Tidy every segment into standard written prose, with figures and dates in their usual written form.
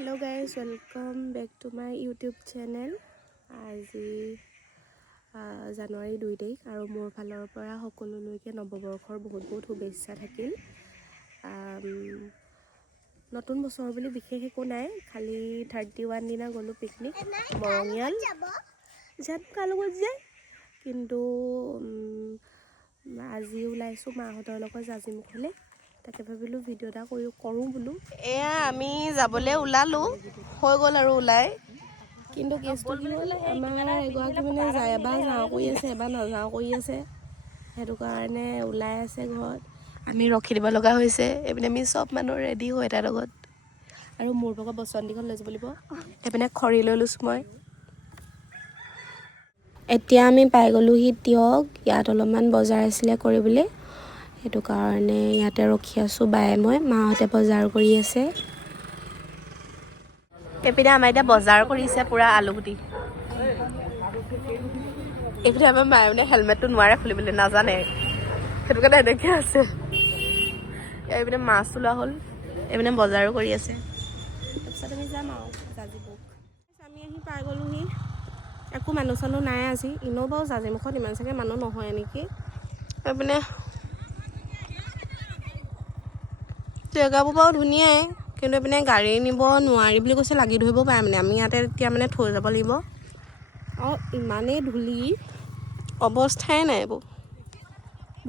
Hello guys, welcome back to my YouTube channel. আজি জানুৱাৰী 2 তাৰিখ আৰু মোৰ ফালৰ পৰা সকলোলৈকে নৱবৰ্ষৰ বহুত শুভেচ্ছা থাকিল। নতুন বছৰ বুলি বিশেষ একো নাই, খালি 31 দিনা গ'লো পিকনিক মৰঙিয়াল যাত কালগত যায়। কিন্তু আজি ওলাইছোঁ মাহঁতৰ লগত জাজিমুখলৈ। তাকে ভাবিলোঁ ভিডিঅ' এটা কৰোঁ বোলো। এয়া আমি যাবলৈ ওলালোঁ, হৈ গ'ল আৰু ওলাই। কিন্তু কেছটো কি হ'ল, আমাৰ এগৰাকী মানে এবাৰ যাওঁ কৰি আছে, এবাৰ নাযাওঁ কৰি আছে। সেইটো কাৰণে ওলাই আছে ঘৰত, আমি ৰখি দিব লগা হৈছে। এইপিনে আমি চব মানুহ ৰেডি হৈ তাৰ লগত, আৰু মোৰ ভাগৰ বচন্তিখন লৈ যাব লাগিব। এইপিনে খৰি লৈ লৈছোঁ মই। এতিয়া আমি পাই গ'লোহি তিয়ক, ইয়াত অলপমান বজাৰ আছিলে কৰিবলৈ। সেইটো কাৰণে ইয়াতে ৰখি আছোঁ, বায়ে মই। মাহঁতে বজাৰ কৰি আছে। এইপিনে আমাৰ এতিয়া বজাৰ কৰিছে পুৰা আলুগুটি। এইপিনে আমাৰ মায়ে মানে হেলমেটটো নোৱাৰে খুলিবলৈ, নাজানে, সেইটো কাৰণে এনেকৈ আছে। এইপিনে মাছটো লোৱা হ'ল, এইপিনে বজাৰো কৰি আছে। তাৰপিছত আমি যাম আৰু জাজিমুখ। আমি আহি পাই গ'লোহি, একো মানুহ চানুহ নাই আজি। এনেও বাৰু জাজিমুখত ইমান চাগে মানুহ নহয় নেকি। এইপিনে জেগাবোৰ বাৰু ধুনীয়াই, কিন্তু এইপিনে গাড়ী নিব নোৱাৰি বুলি কৈছে, লাগি ধৰিব পাৰে মানে। আমি ইয়াতে এতিয়া মানে থৈ যাব লাগিব। আৰু ইমানেই ধূলি, অৱস্থাই নাই এইবোৰ,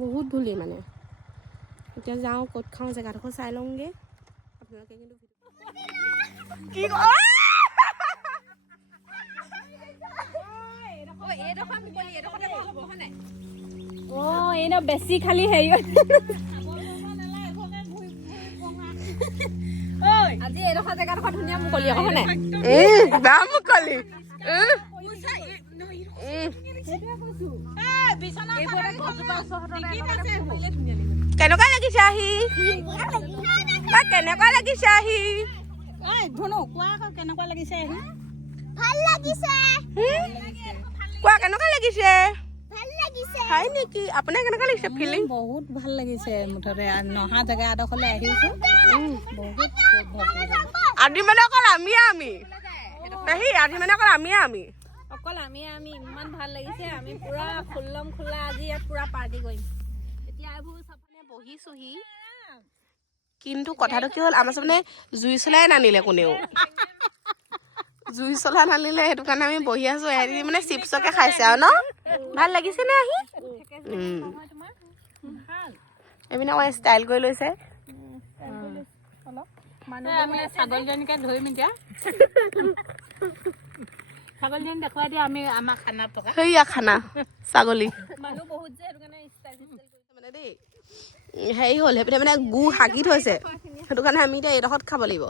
বহুত ধূলি মানে। এতিয়া যাওঁ, ক'ত খাওঁ জেগাডোখৰ চাই লওঁগৈ। আপোনালোকে কিন্তু বেছি খালি হেৰি আজি এইডোখৰ জেগাডোখৰ ধুনীয়া মুকলি আকৌ হয় নাই? মুকলি কেনেকুৱা লাগিছে আহি? কেনেকুৱা লাগিছে আহি? ধুনু কোৱা আকৌ কেনেকুৱা লাগিছে আহি? ভাল লাগিছে। কোৱা কেনেকুৱা লাগিছে? ভাল লাগিছে। হয় নেকি? আপোনাৰ কেনেকুৱা লাগিছে ফিলিং? বহুত ভাল লাগিছে, মুঠতে নহা জেগা এডোখৰলৈ আহিছো। বহুত আদি মানে অকল আমি পেহী, আদি মানে অকল আমি অকল আমি ইমান ভাল লাগিছে। আমি পুৰা খুল্লম খোলা আজি ইয়াত পুৰা পাৰ্টি কৰিম। এতিয়া এইবোৰ চাবনে বহিছোহি, কিন্তু কথাটো কি হ'ল, আমাৰ মানে জুই চলাই নানিলে কোনেও। জুই চলা নানিলে, সেইটো কাৰণে আমি বহি আছো। এহেঁতি মানে চিপছকে খাইছে আৰু ন? ভাল লাগিছে নে আহি? এইপিনে অকণ ষ্টাইল কৰি লৈছে। আমি ছাগলীজনীকে ধৰিম এতিয়া। ছাগলীজনী দেখুৱাই দিয়া, আমি আমাৰ খানা পকা সেয়া খানা ছাগলী মানুহ বহুত যে, সেইটো কাৰণে ষ্টাইল মানে দেই হেৰি হ'ল, সেইপিনে মানে গু হাগি থৈছে। সেইটো কাৰণে আমি এতিয়া এইডোখৰত খাব লাগিব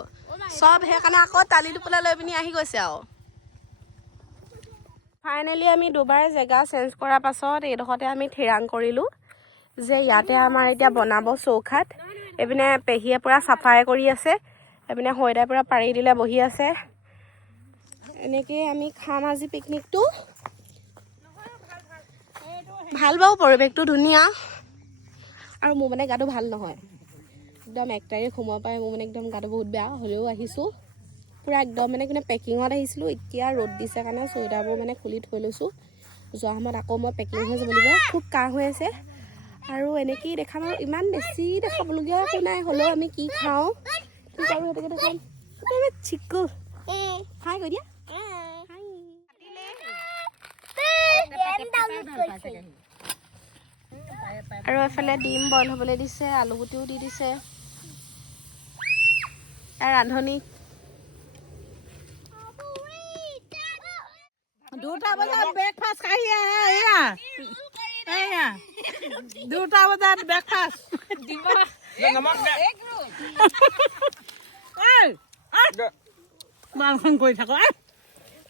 চব। সেইকাৰণে আকৌ টালি টোপোলা লৈ পিনি আহি গৈছে আৰু। ফাইনেলি আমি দুবাৰ জেগা চেঞ্জ কৰাৰ পাছত এইডোখৰতে আমি থিৰাং কৰিলোঁ যে ইয়াতে আমাৰ এতিয়া বনাব চৌখাত। এইপিনে পেহীয়ে পূৰা চাফাই কৰি আছে, এইপিনে হৈদাই পূৰা পাৰি দিলে বহি আছে। এনেকৈয়ে আমি খাম আজি পিকনিকটো। ভাল বাৰু, পৰিৱেশটো ধুনীয়া। আৰু মোৰ মানে গাটো ভাল নহয়, একদম 1 তাৰিখ সোমোৱাৰ পৰাই মোৰ মানে একদম গাটো বহুত বেয়া। হ'লেও আহিছোঁ পূৰা একদম মানে পেকিঙত আহিছিলোঁ। এতিয়া ৰ'দ দিছে কাৰণে চুৱেটাৰবোৰ মানে খুলি থৈ লৈছোঁ। যোৱা সময়ত আকৌ মই পেকিং হৈ যাব লাগিব। খুব কাহ হৈ আছে আৰু এনেকৈয়ে দেখাম। আৰু ইমান বেছি দেখাবলগীয়া একো নাই, হ'লেও আমি কি খাওঁ কি কৰোঁ সেইটোকে দেখাম। চিকু হাই কৈ দিয়া। আৰু এফালে ডিম বইল হ'বলৈ দিছে, আলুগুটিও দি দিছে। ৰান্ধনি 2টা বজাত ব্ৰেকফাষ্ট খাই এয়া 2টা বজাত ব্ৰেকফাষ্ট মাংসন কৰি থাকো।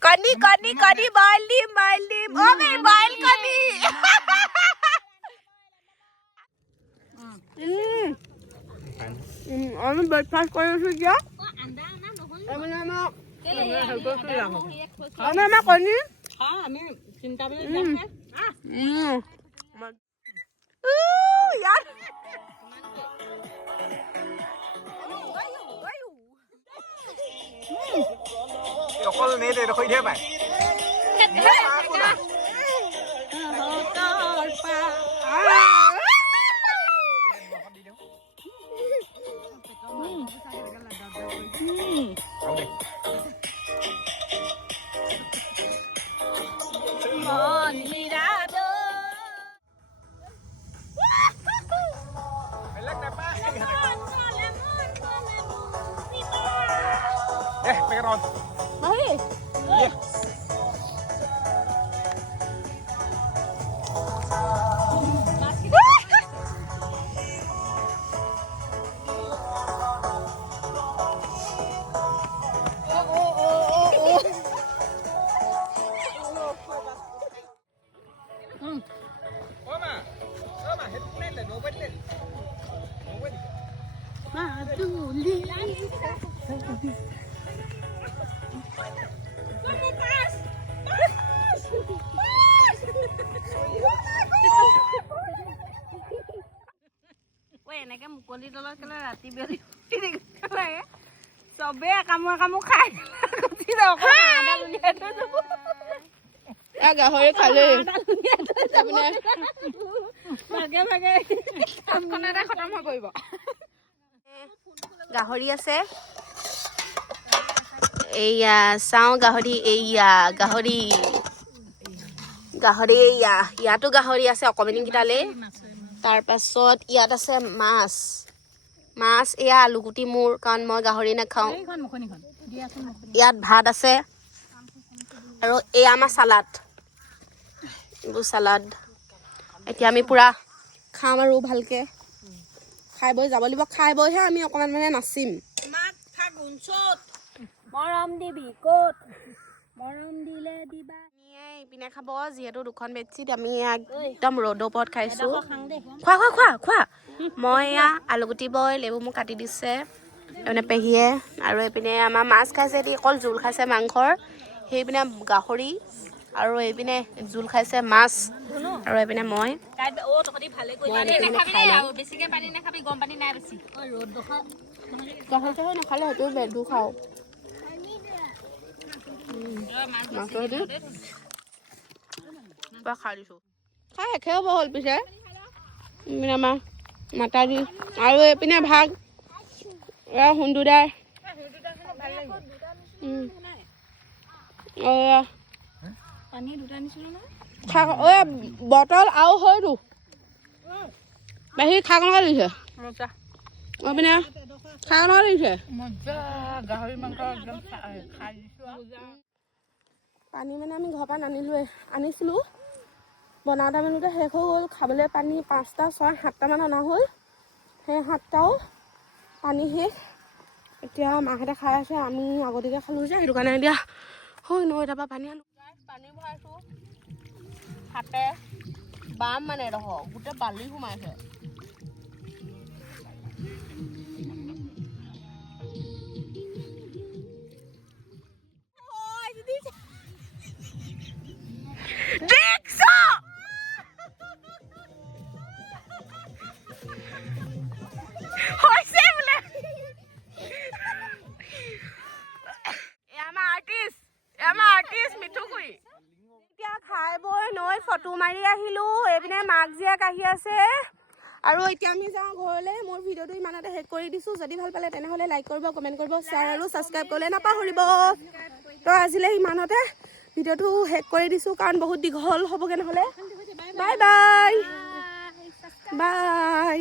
কণী বইল দিম অকে বইল কণী। আমি ব্ৰেকফাষ্ট কৰি আছোঁ এতিয়া। আমাৰ কণী আমি 3টা বজাত ইয়াত নেট এডোখৰ দিয়ে পায়ไปกันนอน เฮ้ย มาเฮ็ดเล่นเลยโน้ตเล่น มาดูลีลาএনেকে মুকলি তলত কেলে ৰাতি বেলি চবে কামো খাই গাহৰি খালে গাহৰি আছে এইয়া চাওঁ গাহৰি এইয়া গাহৰি এইয়া ইয়াতো গাহৰি আছে অকমানিকেইটালে তাৰপাছত ইয়াত আছে মাছ এয়া আলুগুটি মোৰ কাৰণ মই গাহৰি নাখাওঁ ইয়াত ভাত আছে আৰু এয়া আমাৰ চালাড এইবোৰ চালাড এতিয়া আমি পূৰা খাম আৰু ভালকে খাই বৈ যাব লাগিব খাই বৈহে আমি অকণমান মানে নাচিম মৰম দিবি ক'ত মৰম দিলে দিবা ইপিনে খাব যিহেতু দুখন বেডশ্বীট আমি একদম ৰ'দৰ ওপৰত খাইছোঁ খোৱা মই এয়া আলুগুটি বইল এইবোৰ মোক কাটি দিছে এইপিনে পেহীয়ে আৰু এইপিনে আমাৰ মাছ খাইছে এটি অকল জোল খাইছে মাংসৰ সেইপিনে গাহৰি আৰু এইপিনে জোল খাইছে মাছ আৰু এইপিনে মই গাহৰি নাখালে সেইটো বেদু খাওঁ খাই দিছোঁ খাই শেষে হ'ব হ'ল পিছে এইপিনে আমাৰ মাতা দি আৰু এইপিনে ভাগ এয়া সুন্দুদাৰ বটল আৰু হয়তো বাহিৰ খাক লগাই দিছে এইপিনে খাক লগাই দিছে পানী মানে আমি ঘৰৰ পৰা আনিছিলোঁ বনাওঁতে মেলোঁতে শেষ হৈ গ'ল খাবলৈ পানী 5টা 6 7টামান অনা হ'ল সেই 7টাও পানী শেষ এতিয়া মাহঁতে খাই আছে আমি আগতীয়াকৈ খালোঁ যে সেইটো কাৰণে এতিয়া হয় নৈ তাৰপৰা পানী আনো পানী ভৰাইছোঁ হাতে বাম মানে ৰহক গোটেই বালি সোমাইছে খাই বৈ নৈ ফটো মাৰি আহিলোঁ এইপিনে মাক জীয়েক আহি আছে আৰু এতিয়া আমি যাওঁ ঘৰলৈ মোৰ ভিডিঅ'টো ইমানতে শেষ কৰি দিছোঁ যদি ভাল পালে তেনেহ'লে লাইক কৰিব কমেণ্ট কৰিব শ্বেয়াৰ আৰু ছাবস্ক্ৰাইব কৰিবলৈ নাপাহৰিব তো আজিলৈ ইমানতে ভিডিঅ'টো শেষ কৰি দিছোঁ কাৰণ বহুত দীঘল হ'বগৈ নহ'লে বাই বাই